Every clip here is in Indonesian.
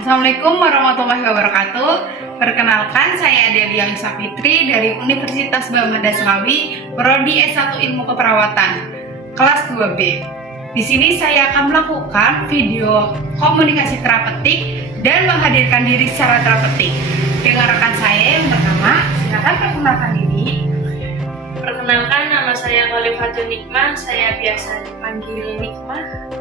Assalamualaikum warahmatullahi wabarakatuh. Perkenalkan, saya Adelia Yusuf Fitri dari Universitas Bamada Selawi, Prodi S1 Ilmu Keperawatan, kelas 2B. Di sini saya akan melakukan video komunikasi terapeutik dan menghadirkan diri secara terapeutik dengan rekan saya yang pertama. Silakan perkenalkan diri. Perkenalkan, nama saya Khalifatul Nikmah, saya biasa dipanggil Nikmah.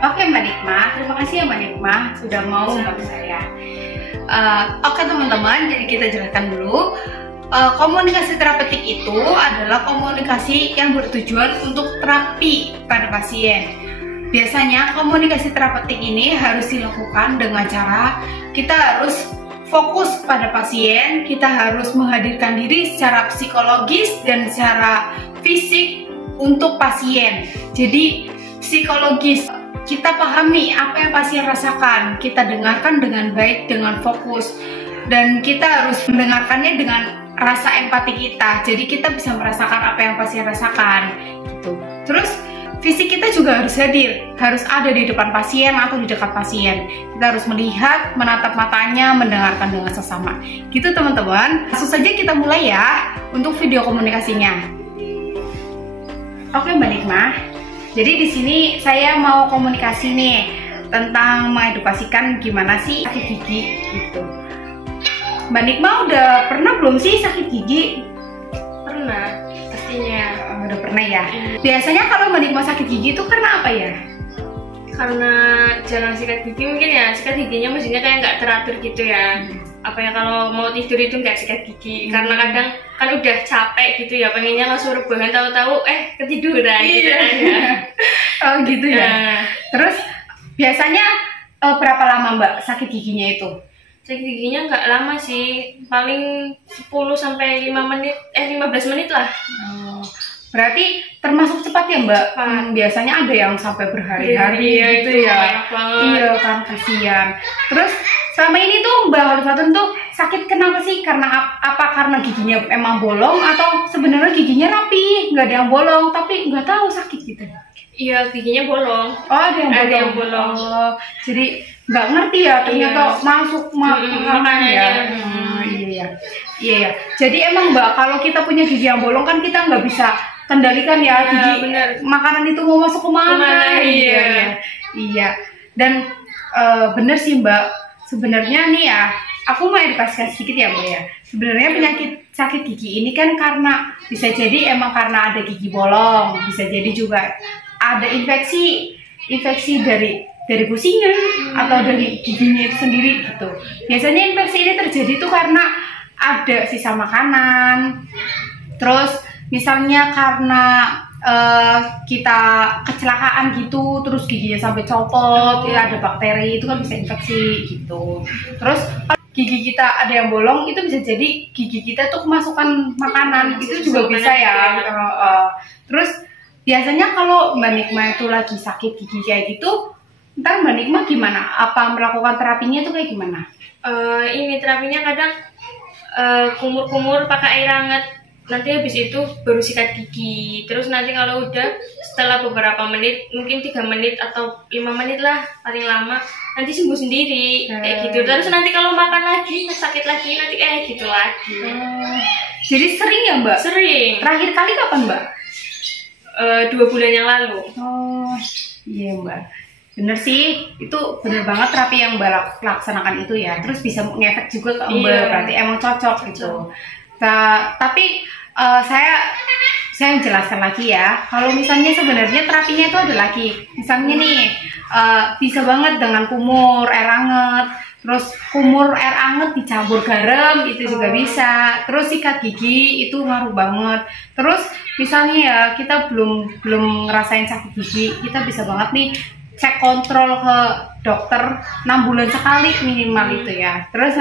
Oke Mbak Nikmah, terima kasih ya Mbak Nikmah sudah mau membantu saya. Oke teman-teman, jadi kita jelaskan dulu. Komunikasi terapeutik itu adalah komunikasi yang bertujuan untuk terapi pada pasien. Biasanya komunikasi terapeutik ini harus dilakukan dengan cara kita harus fokus pada pasien, kita harus menghadirkan diri secara psikologis dan secara fisik untuk pasien. Jadi psikologis, kita pahami apa yang pasien rasakan, kita dengarkan dengan baik, dengan fokus, dan kita harus mendengarkannya dengan rasa empati kita. Jadi kita bisa merasakan apa yang pasien rasakan, gitu. Terus fisik kita juga harus hadir, harus ada di depan pasien atau di dekat pasien. Kita harus melihat, menatap matanya, mendengarkan dengan sesama. Gitu teman-teman. Langsung saja kita mulai ya untuk video komunikasinya. Oke Mbak Nikmah. Jadi di sini saya mau komunikasi nih tentang mengedukasikan gimana sih sakit gigi gitu. Mbak Nikmah udah pernah belum sih sakit gigi? Pernah, pastinya. Udah pernah ya. Biasanya kalau Mbak Nikmah sakit gigi itu karena apa ya? Karena jarang sikat gigi mungkin ya, sikat giginya maksudnya kayak nggak teratur gitu ya. Apa ya, kalau mau tidur itu nggak sikat gigi, karena kadang kan udah capek gitu ya, pengennya langsung rebahan, tahu-tahu ketiduran gitu aja. Oh gitu ya. Terus biasanya berapa lama Mbak sakit giginya itu? Sakit giginya nggak lama sih, paling 10 sampai 5 menit, 15 menit lah. Berarti termasuk cepat ya Mbak? Biasanya ada yang sampai berhari-hari gitu ya. Iya kan, kasihan. Terus selama ini tuh Mbak Khalifatul tuh sakit kenapa sih? Karena apa? Karena giginya emang bolong atau sebenarnya giginya rapi, nggak ada yang bolong tapi nggak tahu sakit gitu? Iya, giginya bolong. Oh, ada yang bolong. Oh, jadi nggak ngerti ya ternyata masuk makanan ya. Iya ya. Jadi emang Mbak, kalau kita punya gigi yang bolong kan kita nggak bisa kendalikan ya gigi. Bener. Makanan itu mau masuk kemana? Iya. Dan bener sih Mbak. Sebenarnya nih ya, aku mau edukasikan sedikit ya Mbak ya. Sebenarnya penyakit sakit gigi ini kan karena bisa jadi emang karena ada gigi bolong, bisa jadi juga ada infeksi dari gusinya atau dari giginya itu sendiri gitu. Biasanya infeksi ini terjadi tuh karena ada sisa makanan, terus misalnya karena kita kecelakaan gitu, terus giginya sampai copot, ya ada bakteri, itu kan bisa infeksi gitu. Terus gigi kita ada yang bolong, itu bisa jadi gigi kita tuh kemasukan makanan, itu juga bisa ya. Terus biasanya kalau Mbak Nikmah itu lagi sakit gigi kayak gitu, ntar Mbak Nikmah gimana? Apa melakukan terapinya tuh kayak gimana? Ini terapinya kadang kumur-kumur pakai air hangat. Nanti habis itu baru sikat gigi. Terus nanti kalau udah setelah beberapa menit, mungkin 3 menit atau 5 menit lah paling lama, nanti sembuh sendiri kayak gitu. Terus nanti kalau makan lagi sakit lagi, nanti kayak gitu lagi. Jadi sering ya Mbak? Sering. Terakhir kali kapan Mbak? 2 bulan yang lalu. Oh iya Mbak, bener sih, itu bener banget terapi yang Mbak laksanakan itu ya. Terus bisa ngefek juga ke Mbak, berarti emang cocok gitu. Tapi saya jelaskan lagi ya, kalau misalnya sebenarnya terapinya itu ada lagi. Misalnya nih, bisa banget dengan kumur air hangat, terus kumur air hangat dicampur garam, itu juga bisa. Terus sikat gigi itu ngaruh banget. Terus misalnya ya kita belum ngerasain sakit gigi, kita bisa banget nih cek kontrol ke dokter 6 bulan sekali minimal itu ya. Terus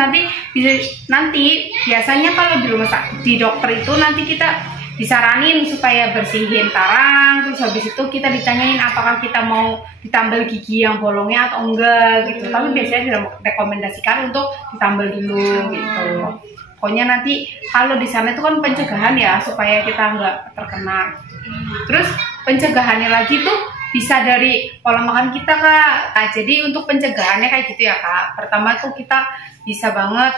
nanti biasanya kalau di rumah sakit di dokter itu nanti kita disaranin supaya bersihin karang, terus habis itu kita ditanyain apakah kita mau ditambal gigi yang bolongnya atau enggak gitu. Tapi biasanya direkomendasikan untuk ditambal dulu gitu. Pokoknya nanti kalau di sana itu kan pencegahan ya supaya kita nggak terkena. Terus pencegahannya lagi tuh bisa dari pola makan kita Kak. Nah, jadi untuk pencegahannya kayak gitu ya Kak. Pertama tuh kita bisa banget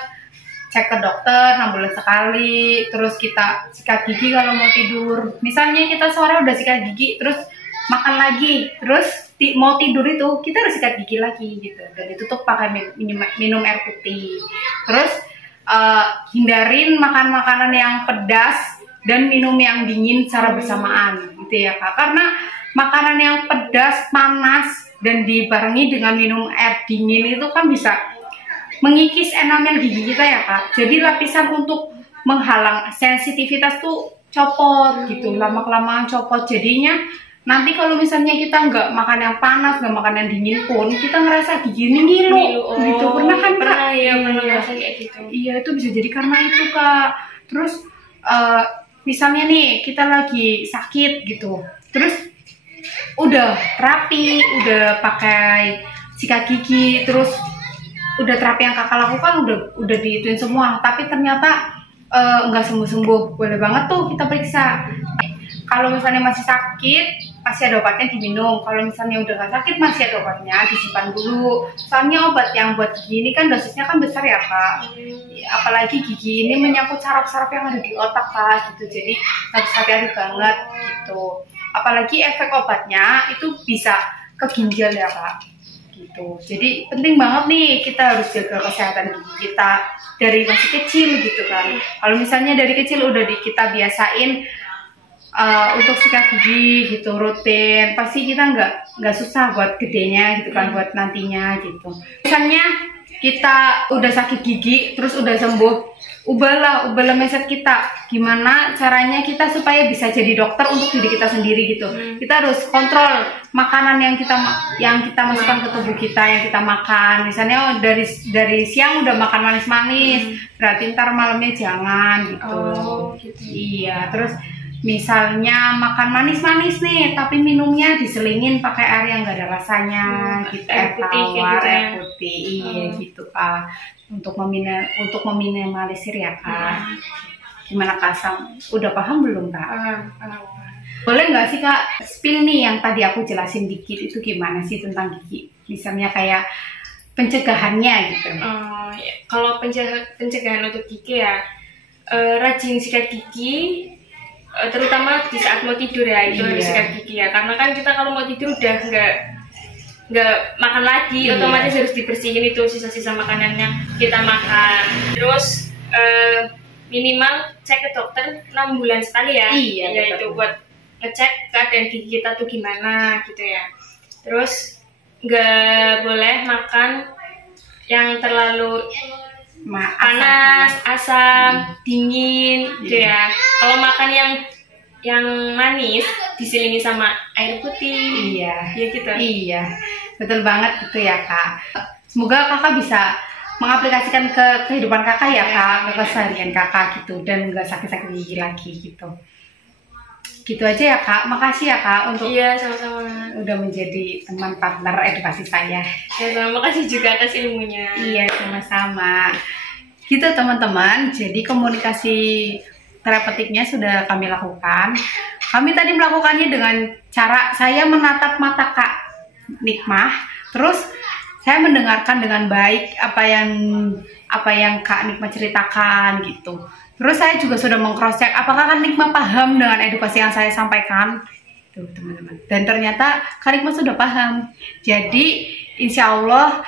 cek ke dokter 6 bulan sekali, terus kita sikat gigi kalau mau tidur. Misalnya kita sore udah sikat gigi, terus makan lagi, terus mau tidur itu kita harus sikat gigi lagi gitu. Dan ditutup pakai minum air putih. Terus hindarin makan makanan yang pedas dan minum yang dingin secara bersamaan gitu ya Kak. Karena makanan yang pedas, panas, dan dibarengi dengan minum air dingin itu kan bisa mengikis enamel gigi kita ya Kak. Jadi lapisan untuk menghalang sensitivitas tuh copot gitu, lama-kelamaan copot. Jadinya nanti kalau misalnya kita nggak makan yang panas, nggak makan yang dingin pun, kita ngerasa gigi ini ngilu gitu. Pernah kan Kak? Pernah kayak gitu. Iya, itu bisa jadi karena itu Kak. Terus misalnya nih kita lagi sakit gitu, terus udah rapi, udah pakai sikat gigi, terus udah terapi yang Kakak lakukan udah diituin semua, tapi ternyata nggak sembuh-sembuh, boleh banget tuh kita periksa. Kalau misalnya masih sakit, masih ada obatnya diminum. Kalau misalnya udah nggak sakit, masih ada obatnya disimpan dulu. Soalnya obat yang buat gigi ini kan dosisnya kan besar ya Kak. Apalagi gigi ini menyangkut saraf-saraf yang ada di otak Kak gitu. Jadi harus hati-hati banget gitu. Apalagi efek obatnya itu bisa ke ginjal ya Kak gitu. Jadi penting banget nih kita harus jaga kesehatan gigi kita dari masih kecil gitu kan. Kalau misalnya dari kecil udah kita biasain untuk sikat gigi gitu rutin, pasti kita nggak susah buat gedenya gitu kan, buat nantinya gitu. Misalnya kita udah sakit gigi terus udah sembuh, ubahlah mindset kita. Gimana caranya kita supaya bisa jadi dokter untuk diri kita sendiri gitu. Kita harus kontrol makanan yang kita masukkan ke tubuh kita, yang kita makan. Misalnya dari siang udah makan manis-manis, berarti ntar malamnya jangan gitu. Gitu. Iya, terus misalnya makan manis-manis nih, tapi minumnya diselingin pakai air yang gak ada rasanya, gitu, air tawar, air putih, iya gitu Kak. Untuk meminimalisir ya Kak. Gimana Kak Sam? Udah paham belum Kak? Boleh nggak sih Kak spill nih yang tadi aku jelasin dikit itu gimana sih tentang gigi? Misalnya kayak pencegahannya gitu. Ya. Kalau pencegahan untuk gigi ya, rajin sikat gigi. Terutama di saat mau tidur ya, itu harus sikat gigi ya, karena kan kita kalau mau tidur udah nggak makan lagi, otomatis harus dibersihin itu sisa-sisa makanan yang kita makan. Terus minimal cek ke dokter 6 bulan sekali ya, itu buat ngecek keadaan gigi kita tuh gimana gitu ya. Terus nggak boleh makan yang terlalu panas, asam, dingin gitu ya. Kalau makan yang manis diselingi sama air putih. Iya. Ya gitu. Iya. Betul banget gitu ya Kak. Semoga Kakak bisa mengaplikasikan ke kehidupan Kakak ya Kak, ke keseharian Kakak gitu, dan nggak sakit-sakit gigi lagi gitu. Gitu aja ya Kak. Makasih ya Kak untuk sama-sama udah menjadi teman partner edukasi saya. Makasih juga atas ilmunya. Iya, sama-sama. Gitu teman-teman. Jadi komunikasi terapeutiknya sudah kami lakukan. Kami tadi melakukannya dengan cara saya menatap mata Kak Nikmah, terus saya mendengarkan dengan baik apa yang Kak Nikmah ceritakan gitu. Terus saya juga sudah meng-cross check apakah Kak Nikmah paham dengan edukasi yang saya sampaikan, tuh teman-teman. Dan ternyata Kak Nikmah sudah paham. Jadi insya Allah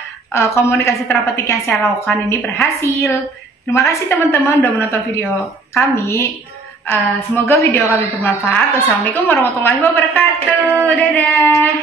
komunikasi terapeutik yang saya lakukan ini berhasil. Terima kasih teman-teman sudah menonton video kami. Semoga video kami bermanfaat. Wassalamualaikum warahmatullahi wabarakatuh. Dadah.